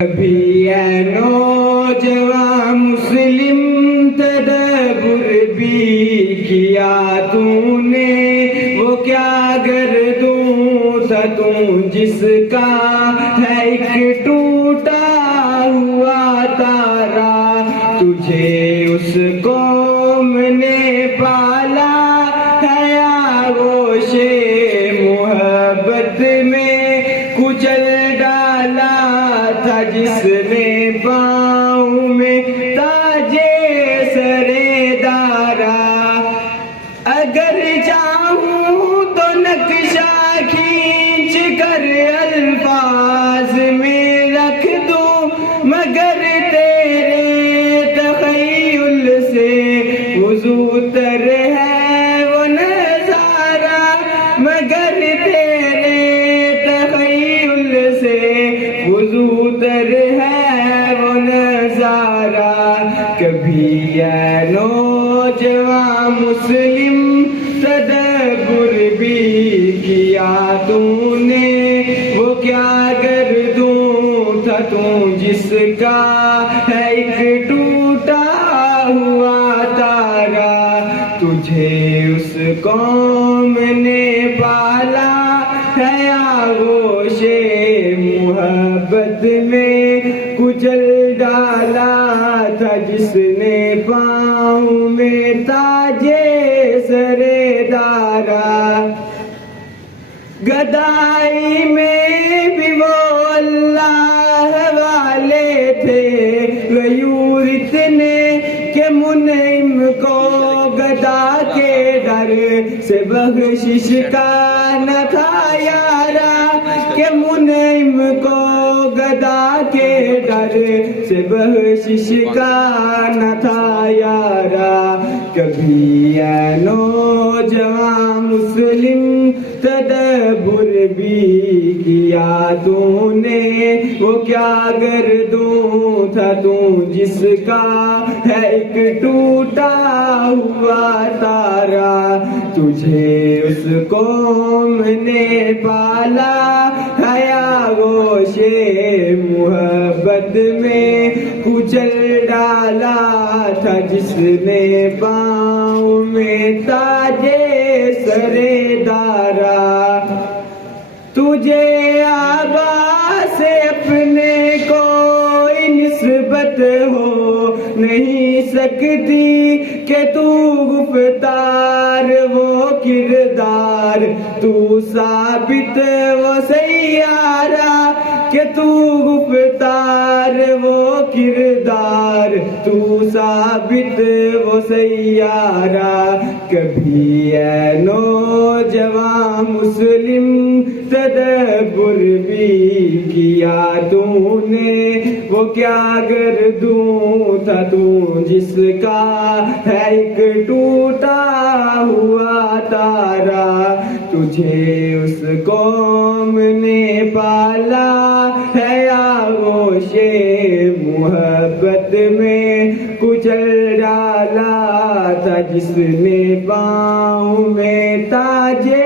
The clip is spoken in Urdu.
کبھی اے نوجوان مسلم تدبر بھی کیا تو نے، وہ کیا گردوں تھا تم جس کا ہے ایک ٹوٹا ہوا تارا، تجھے اس قوم نے پالا ہے آغوش محبت میں کچل ڈالا تھا، جس نے پاؤں میں تاجے سرے دارا۔ اگر چاہوں تو نقشہ کھینچ کر الفاظ میں رکھ دوں، مگر تیرے تخیل سے وضو تر ہے وہ نظارہ، مگر تیرے تخیل سے وضو تر ہے وہ نظارہ۔ کبھی اے نوجوان مسلم تدبر بھی کیا تو نے، وہ کیا گردوں تھا تو جس کا ہے ایک ٹوٹا ہوا تارا، تجھے اس قوم نے پالا ہے آغوش محبت میں کچل ڈالا تھا، جس نے پاؤں میں تاجے سرے دارا۔ گدائی میں بھی وہ اللہ والے تھے غیور اتنے کہ منعم کو گدا کے ڈر سے بخشش کا نہ تھا یارا، کہ منعم کو گدا کے ڈر سے بخشش کا نہ تھا یارا۔ کبھی اے نوجوان مسلم تدبر بھی کیا تو نے، وہ کیا گردوں تھا تو جس کا ہے ایک ٹوٹا ہوا تارا، تجھے اس قوم نے پالا ہے آغوش محبت میں کچل ڈالا تھا، جس نے پاؤں میں تاجے سرے دارا۔ تجھے آبا سے اپنے کوئی نسبت ہو نہیں سکتی، کہ تو گفتار وہ کردار، تو ثابت وہ سیارہ، کہ تو گفتار وہ کردار، تو ثابت وہ سیارہ۔ کبھی اے نوجوان مسلم تدبر بھی کیا تو نے، وہ کیا گردوں تھا تو جس کا ہے ایک ٹوٹا ہوا تارا، تجھے اس قوم نے پالا ہے آغوش محبت میں کچل ڈالا تھا، جس نے پاؤں میں تاجے